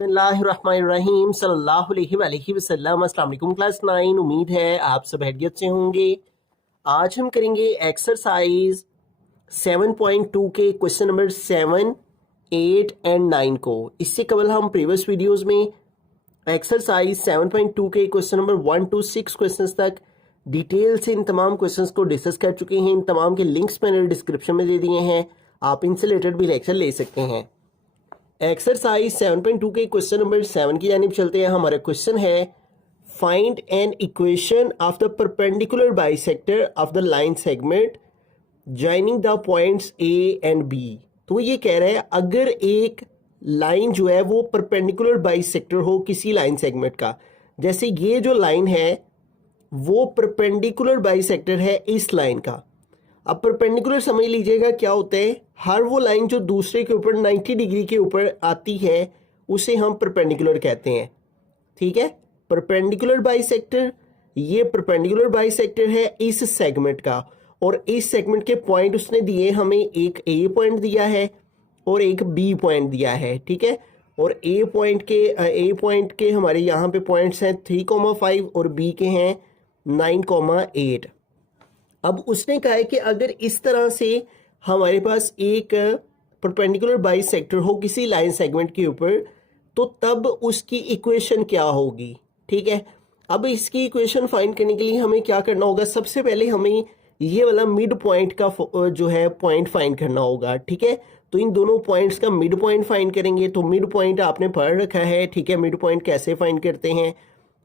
बिस्मिल्लाहिर्रहमानिर्रहीम सल्लल्लाहु अलैहि वसल्लम। अस्सलाम वालेकुम क्लास 9। उम्मीद है आप सब खैरियत से होंगे। आज हम करेंगे एक्सरसाइज 7.2 के क्वेश्चन नंबर 7, 8 एंड 9 को। इससे कबल हम प्रीवियस वीडियोस में एक्सरसाइज 7.2 के क्वेश्चन नंबर 1 to 6 क्वेश्चंस तक डिटेल से इन तमाम क्वेश्चंस को डिस्कस कर चुके हैं। इन तमाम के लिंक्स मैंने डिस्क्रिप्शन में दे दिए हैं, आप इनसे रिलेटेड भी लेक्चर ले सकते हैं। एक्सरसाइज 7.2 के क्वेश्चन नंबर 7 की जानिब चलते हैं। हमारा क्वेश्चन है find an equation of the perpendicular bisector of the line segment joining the points A and B. तो ये कह रहा है अगर एक लाइन जो है वो परपेंडिकुलर बाइसेक्टर हो किसी लाइन सेगमेंट का, जैसे ये जो लाइन है वो परपेंडिकुलर बाइसेक्टर है इस लाइन का। अब परपेंडिकुलर समझ लीजिएगा क्या होता है, हर वो लाइन जो दूसरे के ऊपर 90 डिग्री के ऊपर आती है उसे हम परपेंडिकुलर कहते हैं। ठीक है, परपेंडिकुलर बाइसेक्टर, ये परपेंडिकुलर बाइसेक्टर है इस सेगमेंट का, और इस सेगमेंट के पॉइंट उसने दिए हमें, एक ए पॉइंट दिया है और एक बी पॉइंट दिया है। ठीक है, और ए पॉइंट के हमारे यहाँ पे पॉइंट्स हैं 3,5 और बी के हैं 9,8। अब उसने कहा है कि अगर इस तरह से हमारे पास एक परपेंडिकुलर बाइसेक्टर हो किसी लाइन सेगमेंट के ऊपर, तो तब उसकी इक्वेशन क्या होगी। ठीक है, अब इसकी इक्वेशन फाइंड करने के लिए हमें क्या करना होगा, सबसे पहले हमें ये वाला मिड पॉइंट का जो है पॉइंट फाइंड करना होगा। ठीक है, तो इन दोनों पॉइंट्स का मिड पॉइंट फाइंड करेंगे। तो मिड पॉइंट आपने पढ़ रखा है। ठीक है, मिड पॉइंट कैसे फाइंड करते हैं,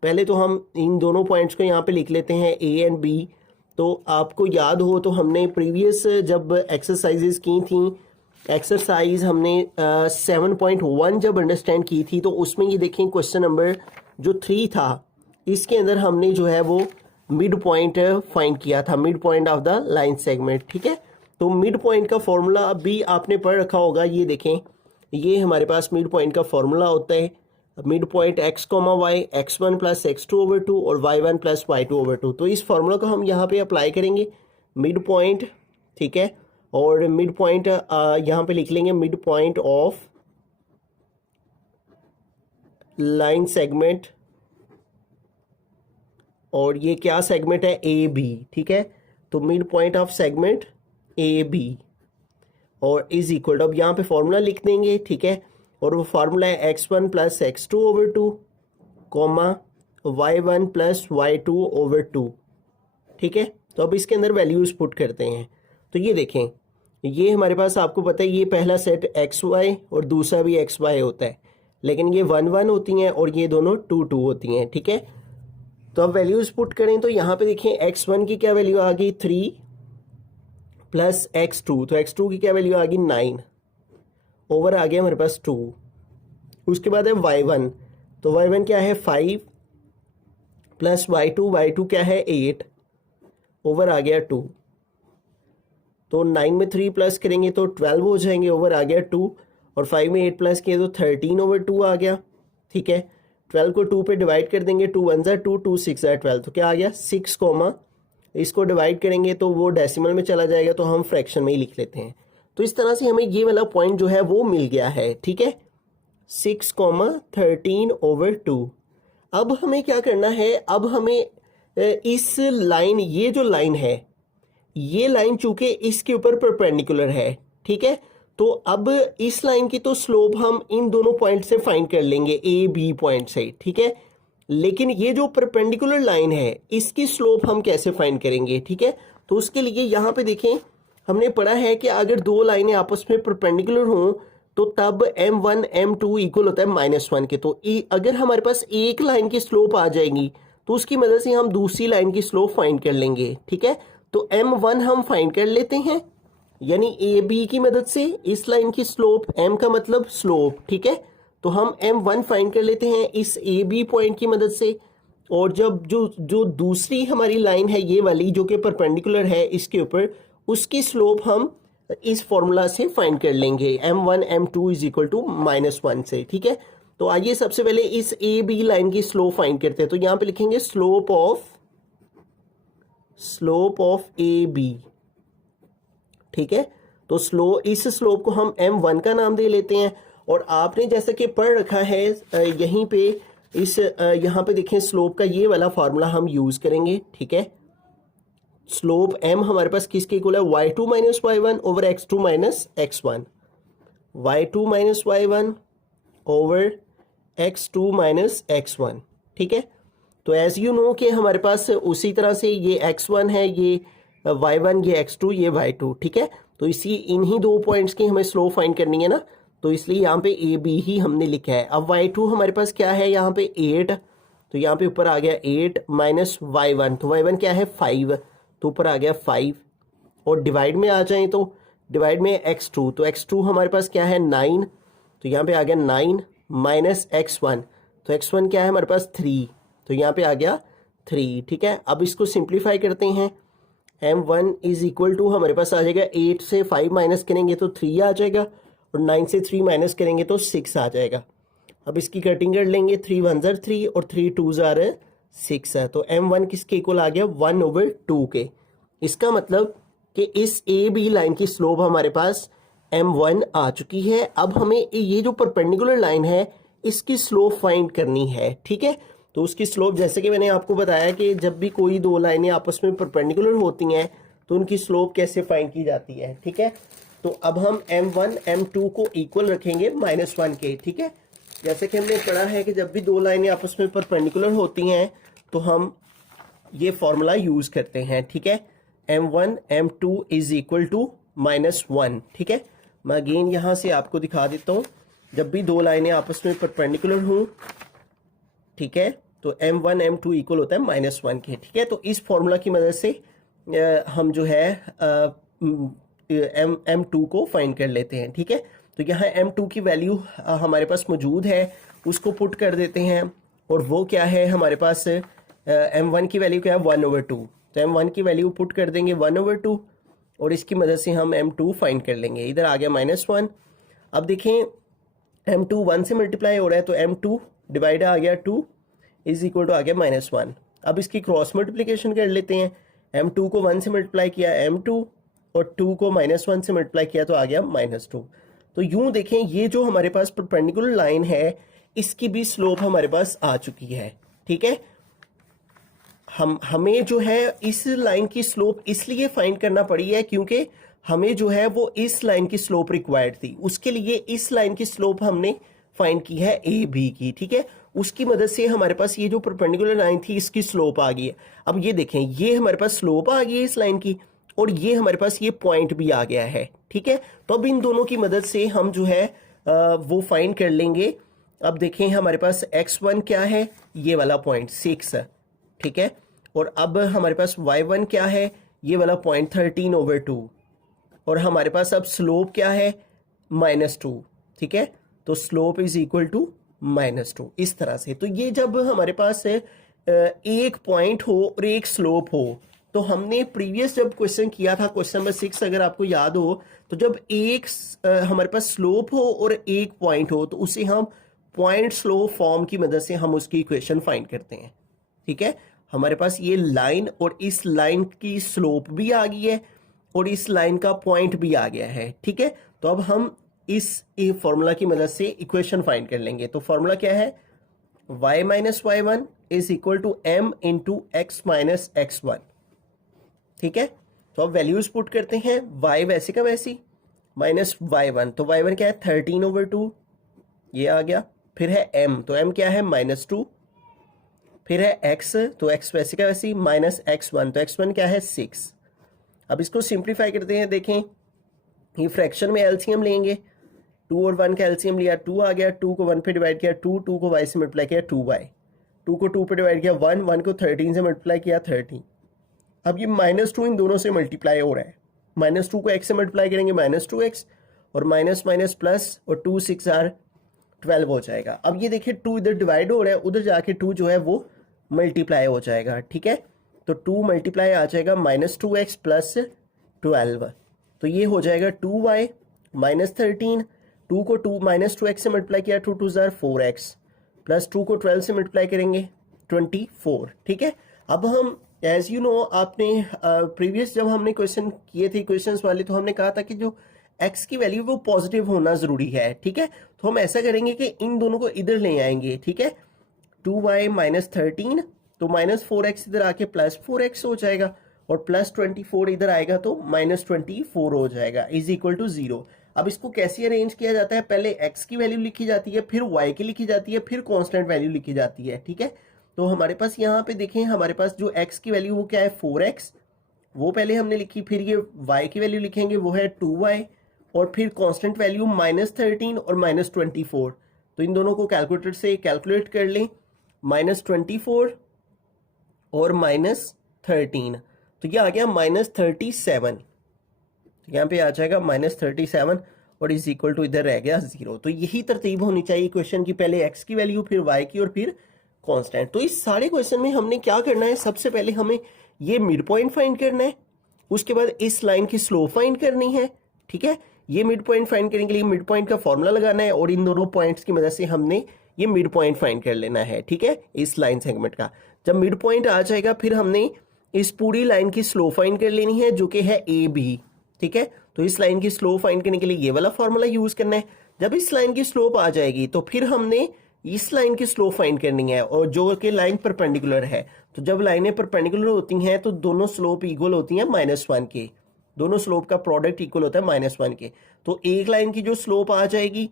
पहले तो हम इन दोनों पॉइंट्स को यहाँ पे लिख लेते हैं ए एंड बी। तो आपको याद हो तो हमने प्रीवियस जब एक्सरसाइजेस की थी, एक्सरसाइज हमने 7.1 जब अंडरस्टैंड की थी, तो उसमें ये देखें क्वेश्चन नंबर जो 3 था, इसके अंदर हमने जो है वो मिड पॉइंट फाइंड किया था, mid point of the line segment. ठीक है, तो मिड पॉइंट का फॉर्मूला भी आपने पढ़ रखा होगा। ये देखें, ये हमारे पास मिड पॉइंट का फॉर्मूला होता है, mid point x, y, x1 plus x2/2 और y1 प्लस y2/2। तो इस फॉर्मूला को हम यहाँ पे अप्लाई करेंगे, मिड पॉइंट। ठीक है, और मिड पॉइंट यहाँ पे लिख लेंगे mid point of line segment, और ये क्या सेगमेंट है, ए बी। ठीक है, तो mid point of segment A B, और इज इक्वल टू, अब यहाँ पे फॉर्मूला लिख देंगे। ठीक है, और वो फार्मूला है x1 plus x2/2 comma y1 plus y2/2। ठीक है, तो अब इसके अंदर वैल्यूज पुट करते हैं। तो ये देखें, ये हमारे पास आपको पता है ये पहला सेट xy और दूसरा भी xy होता है, लेकिन ये 1 1 होती हैं और ये दोनों 2 2 होती हैं। ठीक है, तो अब वैल्यूज पुट करें तो यहाँ पे देखें x1 की क्या वैल्यू आ गई 3 प्लस x2, तो x2 की क्या वैल्यू आ गई 9, ओवर आ गया हमारे पास 2। उसके बाद है y1, तो y1 क्या है 5 प्लस y2 क्या है 8, ओवर आ गया 2। तो 9 में 3 प्लस करेंगे तो 12 हो जाएंगे, ओवर आ गया 2, और 5 में 8 प्लस किए तो 13/2 आ गया। ठीक है, 12 को 2 पे डिवाइड कर देंगे, 2 1 ज़ा 2, 2 6 ज़ा 12, तो क्या आ गया 6 कॉमा, इसको डिवाइड करेंगे तो वो डेसिमल में चला जाएगा, तो हम फ्रैक्शन में ही लिख लेते हैं। तो इस तरह से हमें ये वाला पॉइंट जो है वो मिल गया है। ठीक है, 6,13/2। अब हमें क्या करना है, अब हमें इस लाइन, ये जो लाइन है, ये लाइन चूंकि इसके ऊपर परपेंडिकुलर है। ठीक है, तो अब इस लाइन की तो स्लोप हम इन दोनों पॉइंट से फाइंड कर लेंगे, ए बी पॉइंट से। ठीक है, लेकिन ये जो परपेंडिकुलर लाइन है इसकी स्लोप हम कैसे फाइंड करेंगे। ठीक है, तो उसके लिए यहाँ पे देखें, हमने पढ़ा है कि अगर दो लाइनें आपस में परपेंडिकुलर हों तो तब m1 m2 इक्वल होता है -1 के। तो अगर हमारे पास एक लाइन की स्लोप आ जाएगी तो उसकी मदद से हम दूसरी लाइन की स्लोप फाइंड कर लेंगे। ठीक है, तो m1 हम फाइंड कर लेते हैं, यानी ए बी की मदद से इस लाइन की स्लोप, m का मतलब स्लोप। ठीक है, तो हम m1 फाइंड कर लेते हैं इस ए बी पॉइंट की मदद से, और जब जो दूसरी हमारी लाइन है ये वाली जो कि परपेंडिकुलर है इसके ऊपर, उसकी स्लोप हम इस फॉर्मूला से फाइंड कर लेंगे, m1 m2 is equal to -1 से। ठीक है, तो आइए सबसे पहले इस ए बी लाइन की स्लोप फाइंड करते हैं। तो यहां पे लिखेंगे स्लोप ऑफ ए बी। ठीक है, तो इस स्लोप को हम m1 का नाम दे लेते हैं, और आपने जैसा कि पढ़ रखा है यहीं पे इस यहाँ पे देखें स्लोप का ये वाला फार्मूला हम यूज़ करेंगे, ठीक है। स्लोप m हमारे पास किसके इक्वल है, y2 minus y1 over x2 minus x1, y2 minus y1 over x2 minus x1, ठीक है। तो एज यू नो कि हमारे पास उसी तरह से ये x1 है, ये y1, ये x2, ये y2, ठीक है। तो इसी इन्हीं दो पॉइंट्स की हमें स्लोप फाइंड करनी है ना, तो इसलिए यहाँ पे ए बी ही हमने लिखा है। अब y2 हमारे पास क्या है, यहाँ पे 8, तो यहाँ पे ऊपर आ गया 8 माइनस y1, तो y1 क्या है 5, तो ऊपर आ गया 5। और डिवाइड में आ जाएं तो डिवाइड में x2, तो x2 हमारे पास क्या है 9, तो यहाँ पे आ गया 9 माइनस x1, तो x1 क्या है हमारे पास 3, तो यहाँ पे आ गया 3, ठीक है। अब इसको सिंप्लीफाई करते हैं, m1 इज इक्वल टू हमारे पास आ जाएगा 8 से 5 माइनस करेंगे तो 3 आ जाएगा, और 9 से 3 माइनस करेंगे तो 6 आ जाएगा। अब इसकी कटिंग कर लेंगे, 3 1 ज़र 3 और 3 2 ज़र 6 है, तो m1 किसके इक्वल आ गया 1/2 के। इसका मतलब कि इस ए बी लाइन की स्लोप हमारे पास m1 आ चुकी है। अब हमें ये जो परपेंडिकुलर लाइन है इसकी स्लोप फाइंड करनी है, ठीक है। तो उसकी स्लोप जैसे कि मैंने आपको बताया कि जब भी कोई दो लाइनें आपस में परपेंडिकुलर होती हैं तो उनकी स्लोप कैसे फाइंड की जाती है, ठीक है। तो अब हम m1 m2 को इक्वल रखेंगे -1 के, ठीक है। जैसे कि हमने पढ़ा है कि जब भी दो लाइनें आपस में परपेंडिकुलर होती हैं तो हम ये फॉर्मूला यूज करते हैं, ठीक है। m1 m2 is equal to -1, ठीक है। मैं अगेन यहाँ से आपको दिखा देता हूँ, जब भी दो लाइनें आपस में परपेंडिकुलर हों, ठीक है, तो m1 m2 इक्वल होता है -1 के, ठीक है। तो इस फॉर्मूला की मदद से हम जो है m2 को फाइंड कर लेते हैं, ठीक है। तो यहाँ m2 की वैल्यू हमारे पास मौजूद है, उसको पुट कर देते हैं, और वो क्या है हमारे पास m1 की वैल्यू क्या है 1/2, तो m1 की वैल्यू पुट कर देंगे 1/2, और इसकी मदद से हम m2 फाइंड कर लेंगे। इधर आ गया -1। अब देखें m2 1 से मल्टीप्लाई हो रहा है, तो m2 डिवाइड आ गया 2 इज इक्वल टू आ गया -1। अब इसकी क्रॉस मल्टीप्लिकेशन कर लेते हैं, m2 को 1 से मल्टीप्लाई किया m2, और 2 को -1 से मल्टीप्लाई किया तो आ गया -2। तो यूं देखें ये जो हमारे पास परपेंडिकुलर लाइन है इसकी भी स्लोप हमारे पास आ चुकी है, ठीक है। हमें जो है इस लाइन की स्लोप इसलिए फाइंड करना पड़ी है क्योंकि हमें जो है वो इस लाइन की स्लोप रिक्वायर्ड थी, उसके लिए इस लाइन की स्लोप हमने फाइंड की है ए बी की, ठीक है। उसकी मदद से हमारे पास ये जो परपेंडिकुलर लाइन थी इसकी स्लोप आ गई है। अब ये देखें ये हमारे पास स्लोप आ गई है इस लाइन की, और ये हमारे पास ये पॉइंट भी आ गया है, ठीक है। तो अब इन दोनों की मदद से हम जो है वो फाइंड कर लेंगे। अब देखें हमारे पास x1 क्या है, ये वाला पॉइंट 6, ठीक है। और अब हमारे पास y1 क्या है, ये वाला पॉइंट 13/2, और हमारे पास अब स्लोप क्या है -2, ठीक है। तो स्लोप इज इक्वल टू -2, इस तरह से। तो ये जब हमारे पास एक पॉइंट हो और एक स्लोप हो, तो हमने प्रीवियस जब क्वेश्चन किया था क्वेश्चन नंबर 6 अगर आपको याद हो, तो जब एक हमारे पास स्लोप हो और एक पॉइंट हो तो उसे हम पॉइंट स्लोप फॉर्म की मदद से हम उसकी इक्वेशन फाइंड करते हैं, ठीक है। हमारे पास ये लाइन और इस लाइन की स्लोप भी आ गई है और इस लाइन का पॉइंट भी आ गया है, ठीक है। तो अब हम इस फॉर्मूला की मदद से इक्वेशन फाइंड कर लेंगे। तो फॉर्मूला क्या है, y minus y1 is equal to m into x minus x1, ठीक है। तो अब वैल्यूज पुट करते हैं, y वैसे का वैसी माइनस y1, तो y1 क्या है 13/2, ये आ गया। फिर है m, तो m क्या है -2। फिर है x, तो x वैसे का वैसी माइनस x1, तो x1 क्या है 6। अब इसको सिंप्लीफाई करते हैं, देखें ये फ्रैक्शन में एलसीएम लेंगे, 2 और 1 का एलसीएम लिया 2 आ गया, 2 को 1 पे डिवाइड किया 2, 2 को y से मल्टीप्लाई किया 2y, 2 को 2 पे डिवाइड किया 1, 1 को 13 से मल्टीप्लाई किया 13। अब ये -2 इन दोनों से मल्टीप्लाई हो रहा है, -2 को x से मल्टीप्लाई करेंगे -2x, और माइनस माइनस प्लस, और 2 6 12 हो जाएगा। अब ये देखिए 2 इधर डिवाइड हो रहा है, उधर जाके 2 जो है वो मल्टीप्लाई हो जाएगा, ठीक है। तो 2 मल्टीप्लाई आ जाएगा -2x प्लस 12, तो ये हो जाएगा 2y माइनस 13, 2 को 2x से मल्टीप्लाई किया 2 2 4x, प्लस 2 को 12 से मल्टीप्लाई करेंगे 24, ठीक है। अब हम एज यू नो आपने प्रीवियस जब हमने क्वेश्चन किए थे क्वेश्चंस वाले, तो हमने कहा था कि जो एक्स की वैल्यू वो पॉजिटिव होना जरूरी है, ठीक है। तो हम ऐसा करेंगे कि इन दोनों को इधर ले आएंगे, ठीक है। 2y माइनस 13, तो माइनस 4x इधर आके प्लस 4x हो जाएगा, और प्लस 24 इधर आएगा तो माइनस 24 हो जाएगा, इज इक्वल टू 0। अब इसको कैसे अरेंज किया जाता है, पहले x की वैल्यू लिखी जाती है, फिर y की लिखी जाती है, फिर कांस्टेंट वैल्यू लिखी जाती है, ठीक है। तो हमारे पास यहाँ पे देखें, हमारे पास जो x की वैल्यू वो क्या है 4x, वो पहले हमने लिखी, फिर ये y की वैल्यू लिखेंगे वो है 2y, और फिर कांस्टेंट वैल्यू माइनस 13 और माइनस 24। तो इन दोनों को कैलकुलेटर से कैलकुलेट कर लें, माइनस 24 और माइनस 13, तो ये आ गया माइनस 37। तो यहाँ पे आ जाएगा माइनस 37 और इज इक्वल टू इधर रह गया 0। तो यही तरतीब होनी चाहिए क्वेश्चन की, पहले x की वैल्यू, फिर y की, और फिर कांस्टेंट। तो इस सारे क्वेश्चन में हमने क्या करना है, सबसे पहले हमें ये मिड पॉइंट फाइंड करना है, उसके बाद इस लाइन की स्लोप फाइंड करनी है, ठीक है। ये मिड पॉइंट फाइंड करने के लिए मिड पॉइंट का फॉर्मूला लगाना है, और इन दोनों पॉइंट्स की मदद से हमने ये मिड पॉइंट फाइंड कर लेना है, ठीक है, इस लाइन सेगमेंट का। जब मिड पॉइंट आ जाएगा फिर हमने इस पूरी लाइन की स्लोप फाइंड कर लेनी है, जो कि है ए बी, ठीक है। तो इस लाइन की स्लोप फाइंड करने के लिए ये वाला फॉर्मूला यूज करना है। जब इस लाइन की स्लोप आ जाएगी तो फिर हमने इस लाइन की स्लोप फाइंड करनी है, और जो कि लाइन परपेंडिकुलर है। तो जब लाइनें परपेंडिकुलर होती हैं तो दोनों स्लोप इक्वल होती हैं -1 के, दोनों स्लोप का प्रोडक्ट इक्वल होता है -1 के। तो एक लाइन की जो स्लोप आ जाएगी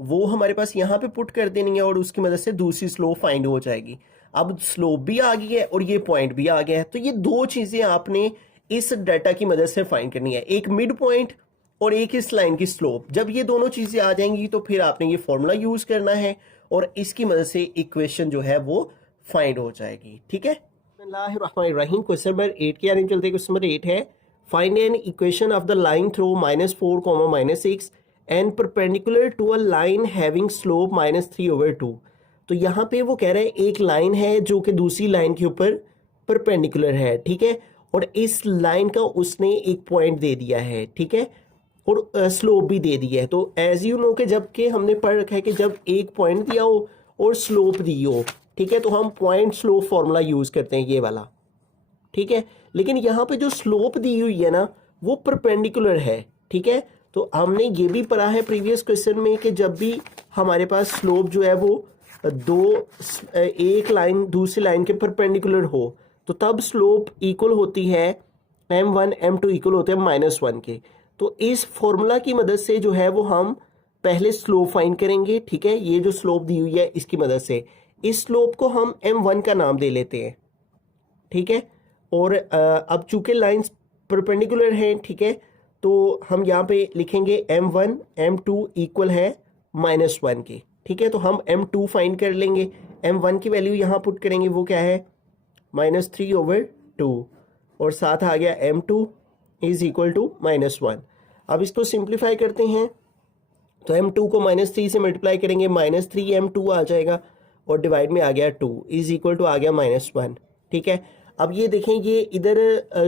वो हमारे पास यहाँ पे पुट कर देनी है, और उसकी मदद से दूसरी स्लोप फाइंड हो जाएगी। अब स्लोप भी आ गई है और ये पॉइंट भी आ गया है, तो ये दो चीजें आपने इस डाटा की मदद से फाइंड करनी है, एक मिड पॉइंट और एक इस लाइन की स्लोप। जब ये दोनों चीजें आ जाएंगी तो फिर आपने ये फॉर्मूला यूज करना है, और इसकी मदद से इक्वेशन जो है वो फाइंड हो जाएगी, ठीक है। बिस्मिल्लाहिर्रहमानिर्रहीम। क्वेश्चन नंबर 8 की यानी चलते, क्वेश्चन नंबर 8 है, find an equation of the line through -4, -6 and perpendicular to a line having slope -3/2। तो यहाँ पे वो कह रहे हैं एक लाइन है जो कि दूसरी लाइन के ऊपर परपेंडिकुलर है, ठीक है, और इस लाइन का उसने एक पॉइंट दे दिया है, ठीक है, और स्लोप भी दे दी है। तो एज यू नो के जबकि हमने पढ़ रखा है कि जब एक पॉइंट दिया हो और स्लोप दी हो, ठीक है, तो हम पॉइंट स्लोप फॉर्मूला यूज करते हैं, ये वाला, ठीक है। लेकिन यहाँ पे जो स्लोप दी हुई है ना वो परपेंडिकुलर है, ठीक है। तो हमने ये भी पढ़ा है प्रीवियस क्वेश्चन में कि जब भी हमारे पास स्लोप जो है वो एक लाइन दूसरी लाइन के परपेंडिकुलर हो तो तब स्लोप इक्वल होती है m1 m2 इक्वल होते हैं -1 के। तो इस फॉर्मूला की मदद से जो है वो हम पहले स्लोप फाइंड करेंगे, ठीक है। ये जो स्लोप दी हुई है इसकी मदद से इस स्लोप को हम m1 का नाम दे लेते हैं, ठीक है। और अब चूंकि लाइंस परपेंडिकुलर हैं, ठीक है, तो हम यहाँ पे लिखेंगे m1 m2 इक्वल है -1 के, ठीक है। तो हम m2 फाइंड कर लेंगे, m1 की वैल्यू यहाँ पुट करेंगे, वो क्या है -3/2, और साथ आ गया m2 इज इक्वल टू -1। अब इसको सिंप्लीफाई करते हैं, तो m2 को -3 से मल्टीप्लाई करेंगे, -3m2 आ जाएगा, और डिवाइड में आ गया 2 इज इक्वल टू आ गया -1, ठीक है। अब ये देखें, ये इधर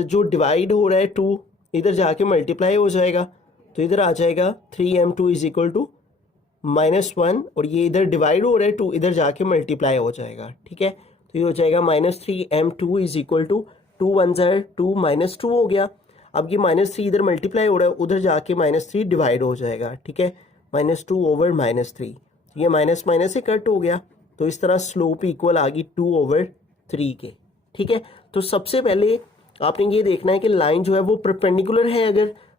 जो डिवाइड हो रहा है 2 इधर जाके मल्टीप्लाई हो जाएगा, तो इधर आ जाएगा 3m2 इज इक्वल टू -1, और ये इधर डिवाइड हो रहा है 2 इधर जाके मल्टीप्लाई हो जाएगा, ठीक है। तो ये हो जाएगा -3m2 इज इक्वल टू 2 1 2 -2 हो गया। अब ये -3 इधर मल्टीप्लाई हो रहा है, उधर जाके -3 डिवाइड हो जाएगा, ठीक है, -2/-3, ये माइनस माइनस से कट हो गया। तो इस तरह स्लोप इक्वल आ गई 2/3 के, ठीक है। तो सबसे पहले आपने ये देखना है कि लाइन जो है वो परपेंडिकुलर है,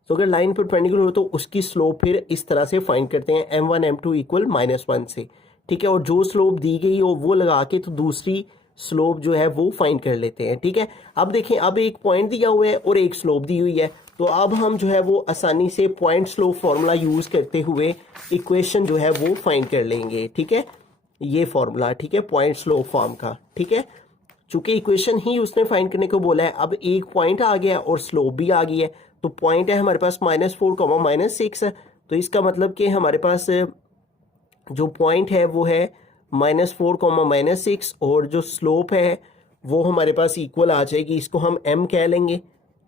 अगर लाइन परपेंडिकुलर हो तो उसकी स्लोप फिर इस तरह से फाइंड करते हैं m1 m2 इक्वल -1 से, ठीक है। और जो स्लोप दी गई हो वो लगा के तो दूसरी स्लोप जो है वो फाइंड कर लेते हैं, ठीक है। अब देखें, अब एक पॉइंट दिया हुआ है और एक स्लोप दी हुई है, तो अब हम जो है वो आसानी से पॉइंट स्लोप फॉर्मूला यूज करते हुए इक्वेशन जो है वो फाइंड कर लेंगे, ठीक है। ये फॉर्मूला, ठीक है, पॉइंट स्लोप फॉर्म का, ठीक है। चूंकि इक्वेशन ही उसने फाइंड करने को बोला है, अब एक पॉइंट आ गया और स्लोप भी आ गई है, तो पॉइंट है हमारे पास -4, -6 है, तो इसका मतलब कि हमारे पास जो पॉइंट है वो है -4, -6, और जो स्लोप है वो हमारे पास इक्वल आ जाएगी, इसको हम m कह लेंगे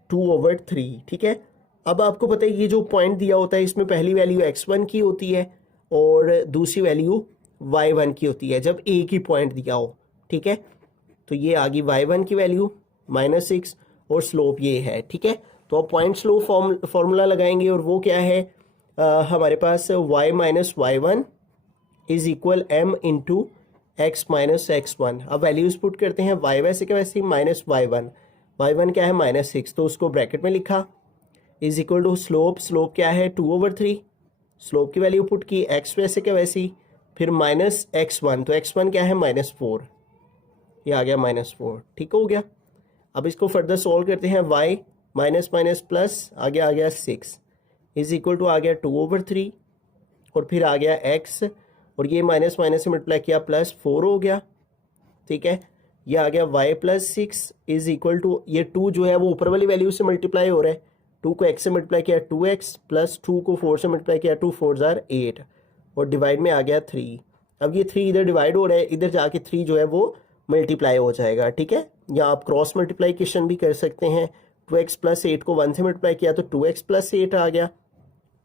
2/3, ठीक है। अब आपको पता है ये जो पॉइंट दिया होता है इसमें पहली वैल्यू x1 की होती है और दूसरी वैल्यू y1 की होती है जब एक ही पॉइंट दिया हो, ठीक है। तो ये आ गई y1 की वैल्यू -6 और स्लोप ये है, ठीक है। तो अब पॉइंट स्लोप फॉर्मूला लगाएंगे और वो क्या है हमारे पास y minus y one is equal m into x minus x one. अब वैल्यूज पुट करते हैं, y वैसे क्या वैसे माइनस वाई वन क्या है -6, तो उसको ब्रैकेट में लिखा इज इक्वल टू स्लोप क्या है 2/3, स्लोप की वैल्यू पुट की, x वैसे क्या वैसी, फिर -x1, तो x1 क्या है -4, ये आ गया -4। ठीक हो गया। अब इसको फर्दर सॉल्व करते हैं, y माइनस माइनस प्लस आ गया 6 इज इक्वल टू आ गया 2/3 और फिर आ गया x और ये माइनस माइनस से मल्टीप्लाई किया +4 हो गया। ठीक है, ये आ गया y plus 6 is equal to, ये 2 जो है वो ऊपर वाली वैल्यू से मल्टीप्लाई हो रहा है, 2 को x से मल्टीप्लाई किया 2x प्लस 2 को 4 से मल्टीप्लाई किया 2 4 जार 8 और डिवाइड में आ गया 3। अब ये 3 इधर डिवाइड हो रहा है, इधर जाके 3 जो है वो मल्टीप्लाई हो जाएगा। ठीक है, या आप क्रॉस मल्टीप्लाइकेशन भी कर सकते हैं, 2x प्लस 8 को 1 से मल्टीप्लाई किया तो 2x प्लस 8 आ गया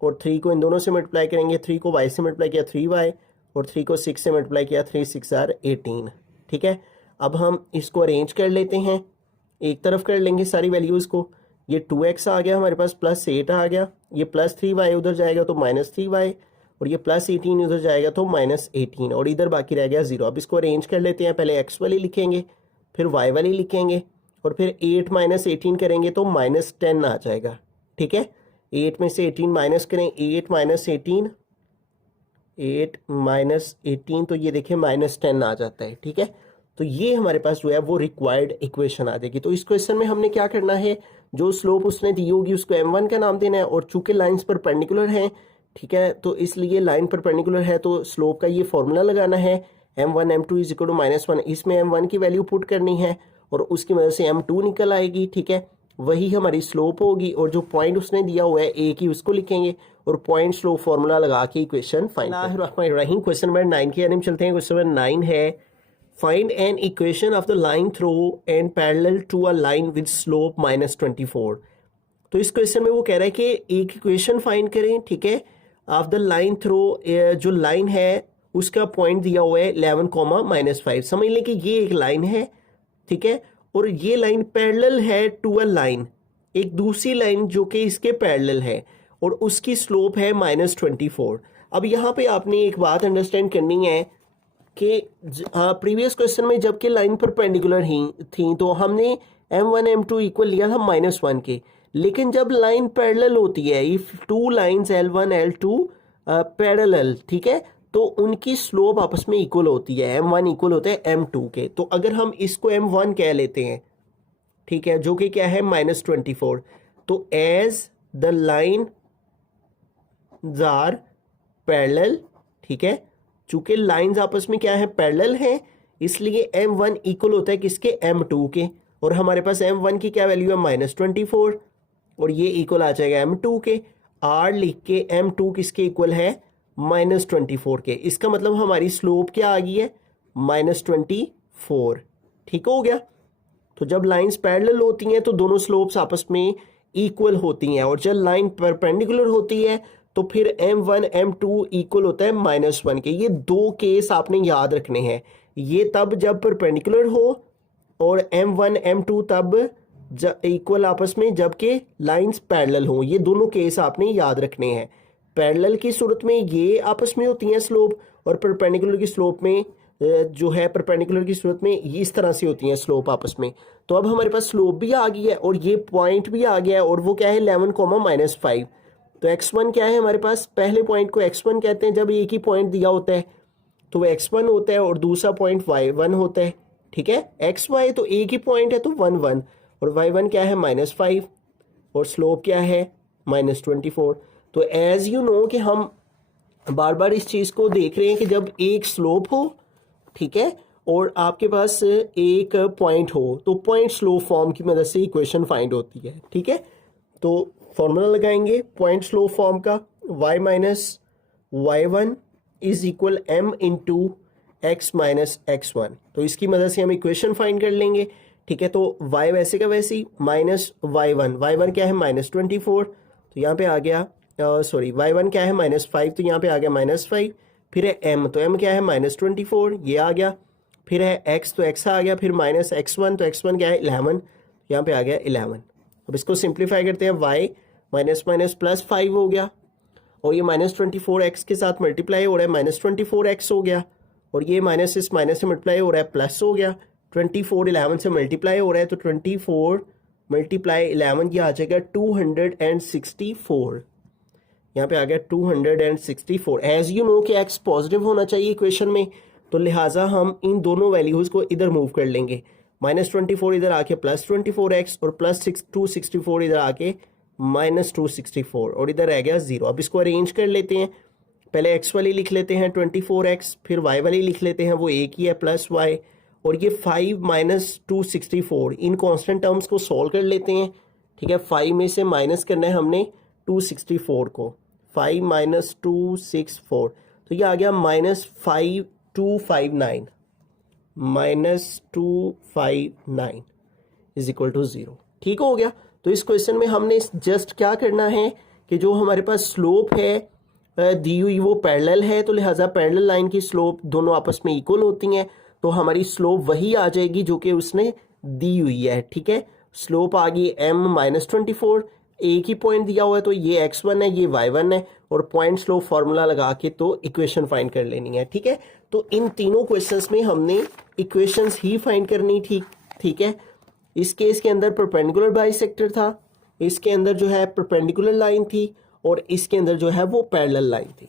और 3 को इन दोनों से मल्टीप्लाई करेंगे, 3 को y से मल्टीप्लाई किया 3y और 3 को 6 से मल्टीप्लाई किया 3 6 जार 18। ठीक है, अब हम इसको अरेंज कर लेते हैं, एक तरफ कर लेंगे सारी वैल्यूज़ को। ये 2x आ गया हमारे पास +8 आ गया, ये +3y उधर जाएगा तो -3y और ये +18 उधर जाएगा तो -18 और इधर बाकी रह गया 0। अब इसको अरेंज कर लेते हैं, पहले x वाली लिखेंगे फिर y वाली लिखेंगे और फिर 8 - 18 करेंगे तो -10 आ जाएगा। ठीक है, 8 में से 18 माइनस करें, 8 - 18 तो ये देखिए -10 आ जाता है। ठीक है, तो ये हमारे पास जो है वो रिक्वायर्ड इक्वेशन आ जाएगी। तो इस क्वेश्चन में हमने क्या करना है, जो स्लोप उसने दी होगी उसको m1 का नाम देना है और चूंकि लाइंस परपेंडिकुलर हैं, ठीक है, तो इसलिए लाइन परपेंडिकुलर है तो स्लोप का ये फॉर्मूला लगाना है m1 m2 is equal to -1। इसमें m1 की वैल्यू पुट करनी है और उसकी वजह से m2 निकल आएगी। ठीक है, वही हमारी स्लोप होगी और जो पॉइंट उसने दिया हुआ है ए की उसको लिखेंगे और पॉइंट स्लोप फॉर्मूला लगा के इक्वेशन फाइंड करेंगे। क्वेश्चन नंबर 9 की यानी चलते हैं। क्वेश्चन नंबर 9 है, find an equation of the line through and parallel to a line with slope -24। तो इस क्वेश्चन में वो कह रहा है कि एक इक्वेशन फाइंड करें, ठीक है, ऑफ द लाइन थ्रो, जो लाइन है उसका पॉइंट दिया हुआ है 11, -5। समझ लें कि ये एक लाइन है, ठीक है, और ये लाइन पैरेलल है टू अ लाइन, एक दूसरी लाइन जो कि इसके पैरेलल है और उसकी स्लोप है -24। अब यहाँ पे आपने एक बात अंडरस्टैंड करनी है कि प्रीवियस क्वेश्चन में जबकि लाइन परपेंडिकुलर ही थी तो हमने m1 m2 इक्वल लिया था -1 के, लेकिन जब लाइन पैरेलल होती है, if two lines L1 L2 parallel, ठीक है, तो उनकी स्लोप आपस में इक्वल होती है, m1 इक्वल होता है m2 के। तो अगर हम इसको m1 कह लेते हैं, ठीक है, जो कि क्या है -24, तो as the line are parallel, ठीक है, चूंकि लाइंस आपस में क्या है पैरेलल हैं, इसलिए m1 इक्वल होता है किसके, m2 के, और हमारे पास m1 की क्या वैल्यू है -24 और ये इक्वल आ जाएगा m2 के। r लिख के m2 किसके इक्वल है -24 के, इसका मतलब हमारी स्लोप क्या आ गई है -24। ठीक हो गया। तो जब लाइंस पैरेलल होती हैं तो दोनों स्लोप्स आपस में इक्वल होती हैं और जब लाइन परपेंडिकुलर होती है तो फिर m1 m2 इक्वल होता है -1 के। ये दो केस आपने याद रखने हैं, ये तब जब परपेंडिकुलर हो और m1 m2 तब इक्वल आपस में जबकि लाइंस पैरेलल हों। ये दोनों केस आपने याद रखने हैं। पैरेलल की सूरत में ये आपस में होती हैं स्लोप और परपेंडिकुलर की स्लोप में जो है परपेंडिकुलर की सूरत में ये इस तरह से होती हैं स्लोप आपस में। तो अब हमारे पास स्लोप भी आ गई है और ये पॉइंट भी आ गया है और वो क्या है 11, -5। तो x1 क्या है हमारे पास, पहले पॉइंट को x1 कहते हैं जब एक ही पॉइंट दिया होता है तो वो x1 होता है और दूसरा पॉइंट y1 होता है। ठीक है, xy तो एक ही पॉइंट है तो 1 1 और y1 क्या है -5 और स्लोप क्या है -24। तो एज यू नो कि हम बार बार इस चीज़ को देख रहे हैं कि जब एक स्लोप हो, ठीक है, और आपके पास एक पॉइंट हो तो पॉइंट स्लोप फॉर्म की मदद से इक्वेशन फाइंड होती है। ठीक है, तो फॉर्मूला लगाएंगे पॉइंट स्लोप फॉर्म का, y - y1 is equal m into x - x1। तो इसकी मदद से हम इक्वेशन फाइंड कर लेंगे। ठीक है, तो y वैसे का वैसी -y1 क्या है -24, तो यहाँ पे आ गया सॉरी y1 क्या है -5, तो यहाँ पे आ गया -5, फिर है m, तो m क्या है -24, ये आ गया, फिर है x, तो x आ गया, फिर -x1, तो x1 क्या है 11, यहाँ पे आ गया 11। अब इसको सिंप्लीफाई करते हैं, y - -+5 हो गया और ये -24x के साथ मल्टीप्लाई हो रहा है, -24x हो गया, और ये माइनस इस माइनस से मल्टीप्लाई हो रहा है, प्लस हो गया। 24 11 से मल्टीप्लाई हो रहा है, तो 24 मल्टीप्लाई 11 ये आ जाएगा 264। यहाँ पे आ गया 264। एज यू नो कि x पॉजिटिव होना चाहिए इक्वेशन में, तो लिहाजा हम इन दोनों वैल्यूज़ को इधर मूव कर लेंगे। -24 इधर आके +24x और +264 इधर आके -264, और इधर रह गया 0। अब इसको अरेंज कर लेते हैं। पहले x वाली लिख लेते हैं 24x, फिर y वाली लिख लेते हैं, वो एक ही है +y, और ये 5 - 264 इन कांस्टेंट टर्म्स को सॉल्व कर लेते हैं। ठीक है, 5 में से माइनस करना है हमने 264 को, 5 - 264, तो ये आ गया -5259, -259 इज इक्वल टू 0। ठीक हो गया। तो इस क्वेश्चन में हमने जस्ट क्या करना है कि जो हमारे पास स्लोप है दी हुई वो पैरेलल है, तो लिहाजा पैरेलल लाइन की स्लोप दोनों आपस में इक्वल होती हैं, तो हमारी स्लोप वही आ जाएगी जो कि उसने दी हुई है। ठीक है, स्लोप आ गई m -24, एक ही पॉइंट दिया हुआ है, तो ये x1 है, ये y1 है, और पॉइंट स्लोप फार्मूला लगा के तो इक्वेशन फाइंड कर लेनी है। ठीक है, तो इन तीनों क्वेश्चंस में हमने इक्वेशंस ही फाइंड करनी थी। ठीक है, इस केस के अंदर परपेंडिकुलर बाइसेक्टर था, इसके अंदर जो है परपेंडिकुलर लाइन थी, और इसके अंदर जो है वो पैरेलल लाइन थी।